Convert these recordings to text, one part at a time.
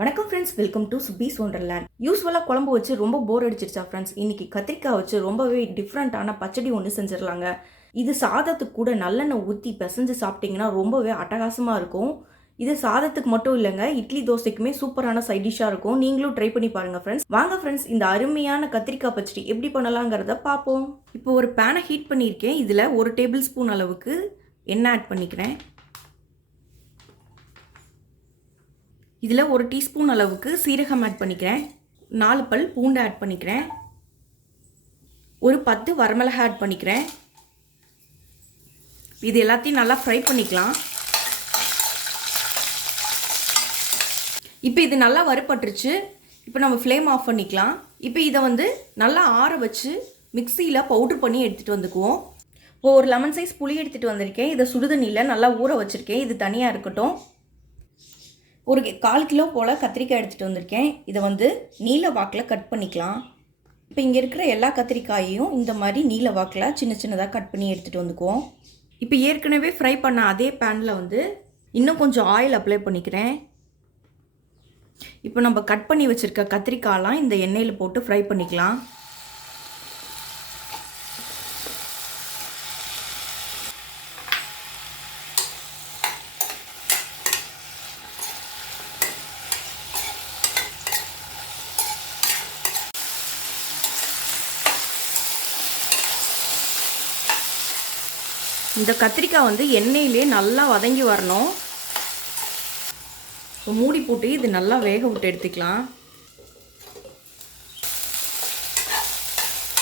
வணக்கம் friends, welcome to சுபீஸ் wonderland. யூஸ்வலாக குழம்பு வச்சு ரொம்ப போர் அடிச்சிருச்சா ஃப்ரெண்ட்ஸ்? இன்னைக்கு கத்திரிக்காய் வச்சு ரொம்பவே டிஃப்ரெண்ட்டான பச்சடி ஒன்று செஞ்சிடலாங்க. இது சாதத்துக்கு கூட நல்லெண்ணெய் ஊற்றி பிசைஞ்சு சாப்பிட்டிங்கன்னா ரொம்பவே அட்டகாசமாக இருக்கும். இது சாதத்துக்கு மட்டும் இல்லைங்க, இட்லி தோசைக்குமே சூப்பரான சைட் டிஷ்ஷாக இருக்கும். நீங்களும் ட்ரை பண்ணி பாருங்கள் ஃப்ரெண்ட்ஸ். வாங்க ஃப்ரெண்ட்ஸ், இந்த அருமையான கத்திரிக்காய் பச்சடி எப்படி பண்ணலாங்கிறத பார்ப்போம். இப்போ ஒரு பேனை ஹீட் பண்ணியிருக்கேன். இதில் 1 டேபிள் ஸ்பூன் அளவுக்கு எண்ணெய் ஆட் பண்ணிக்கிறேன். இதில் 1 டீஸ்பூன் அளவுக்கு சீரகம் ஆட் பண்ணிக்கிறேன். 4 பல் பூண்டு ஆட் பண்ணிக்கிறேன். ஒரு 10 வரமிளகாய் ஆட் பண்ணிக்கிறேன். இது எல்லாத்தையும் நல்லா ஃப்ரை பண்ணிக்கலாம். இப்போ இது நல்லா வறுபட்டுருச்சு. இப்போ நம்ம ஃப்ளேம் ஆஃப் பண்ணிக்கலாம். இப்போ இதை நல்லா ஆற வச்சு மிக்சியில் பவுட்ரு பண்ணி எடுத்துகிட்டு வந்துக்குவோம். இப்போ ஒரு லெமன் சைஸ் புளி எடுத்துகிட்டு வந்திருக்கேன். இதை சுடுதண்ணியில் நல்லா ஊற வச்சுருக்கேன். இது தனியாக இருக்கட்டும். ஒரு 1/4 கிலோ போல் கத்திரிக்காய் எடுத்துகிட்டு வந்திருக்கேன். இதை நீல வாக்கில் கட் பண்ணிக்கலாம். இப்போ இங்கே இருக்கிற எல்லா கத்திரிக்காயையும் இந்த மாதிரி நீல வாக்கில் சின்ன சின்னதாக கட் பண்ணி எடுத்துகிட்டு வந்துக்குவோம். இப்போ ஏற்கனவே ஃப்ரை பண்ண அதே பேனில் இன்னும் கொஞ்சம் ஆயில் அப்ளை பண்ணிக்கிறேன். இப்போ நம்ம கட் பண்ணி வச்சுருக்க கத்திரிக்காயெலாம் இந்த எண்ணெயில் போட்டு ஃப்ரை பண்ணிக்கலாம். இந்த கத்திரிக்காய் எண்ணெயிலே நல்லா வதங்கி வரணும். இப்போ மூடி போட்டு இது நல்லா வேக விட்டு எடுத்துக்கலாம்.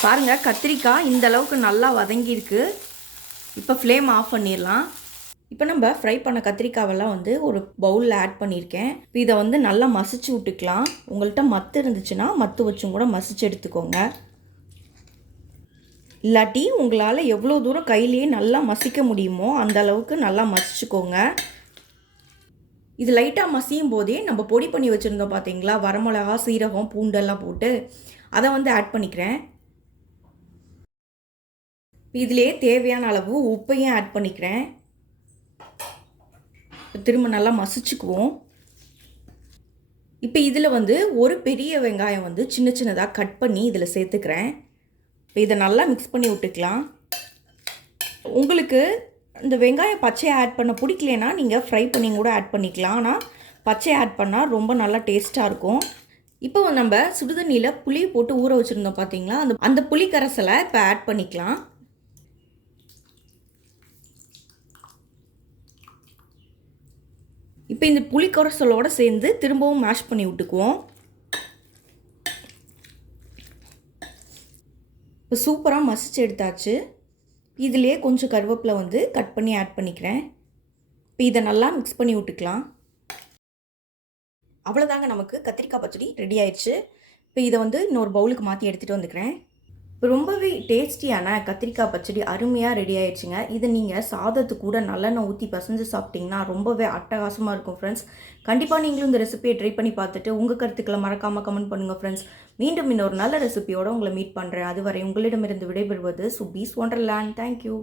பாருங்கள், கத்திரிக்காய் இந்த அளவுக்கு நல்லா வதங்கியிருக்கு. இப்போ ஃப்ளேம் ஆஃப் பண்ணிடலாம். இப்போ நம்ம ஃப்ரை பண்ண கத்திரிக்காவெல்லாம் ஒரு பவுலில் ஆட் பண்ணியிருக்கேன். இப்போ இதை நல்லா மசிச்சு விட்டுக்கலாம். உங்கள்கிட்ட மத்து இருந்துச்சுன்னா மத்து வச்சும் கூட மசிச்சு எடுத்துக்கோங்க. இல்லாட்டி உங்களால் எவ்வளோ தூரம் கையிலேயே நல்லா மசிக்க முடியுமோ அந்த அளவுக்கு நல்லா மசிச்சுக்கோங்க. இது லைட்டாக மசியும் போதே நம்ம பொடி பண்ணி வச்சுருந்தோம் பார்த்தீங்களா, வரமிளகா, சீரகம், பூண்டெல்லாம் போட்டு அதை ஆட் பண்ணிக்கிறேன். இதிலே தேவையான அளவு உப்பையும் ஆட் பண்ணிக்கிறேன். திரும்ப நல்லா மசிச்சுக்குவோம். இப்போ இதில் ஒரு பெரிய வெங்காயம் சின்ன சின்னதாக கட் பண்ணி இதில் சேர்த்துக்கிறேன். இதை நல்லா மிக்ஸ் பண்ணி விட்டுக்கலாம். உங்களுக்கு இந்த வெங்காயம் பச்சையை ஆட் பண்ண பிடிக்கலனா நீங்கள் ஃப்ரை பண்ணி கூட ஆட் பண்ணிக்கலாம். ஆனால் பச்சையை ஆட் பண்ணால் ரொம்ப நல்லா டேஸ்ட்டாக இருக்கும். இப்போ நம்ம சுடுதண்ணியில் புளி போட்டு ஊற வச்சுருந்தோம் பார்த்தீங்களா, அந்த புளி கரைசலை இப்போ ஆட் பண்ணிக்கலாம். இப்போ இந்த புளி கரைசலோடு சேர்ந்து திரும்பவும் மேஷ் பண்ணி விட்டுக்குவோம். இப்போ சூப்பராக மசிச்சு எடுத்தாச்சு. இதிலே கொஞ்சம் கருவேப்பிலை கட் பண்ணி ஆட் பண்ணிக்கிறேன். இப்போ இதை நல்லா மிக்ஸ் பண்ணி விட்டுக்கலாம். அவ்வளோதாங்க, நமக்கு கத்திரிக்காய் பச்சடி ரெடி ஆயிடுச்சு. இப்போ இதை இன்னொரு பவுலுக்கு மாற்றி எடுத்துகிட்டு வந்துக்கிறேன். இப்போ ரொம்பவே டேஸ்டியான கத்திரிக்காய் பச்சடி அருமையாக ரெடி ஆயிடுச்சுங்க. இதை நீங்கள் சாதத்துக்கு கூட நல்லெண்ணெய் ஊற்றி பசைஞ்சு சாப்பிட்டிங்கன்னா ரொம்பவே அட்டகாசமாக இருக்கும் ஃப்ரெண்ட்ஸ். கண்டிப்பாக நீங்களும் இந்த ரெசிபியை ட்ரை பண்ணி பார்த்துட்டு உங்கள் கருத்துக்களை மறக்காமல் கமெண்ட் பண்ணுங்கள் ஃப்ரெண்ட்ஸ். மீண்டும் இன்னொரு நல்ல ரெசிபியோடு உங்களை மீட் பண்ணுறேன். அதுவரை உங்களிடமிருந்து விடைபெறுவது சுபீஸ் ஒண்டர்லேண்ட். தேங்க்யூ.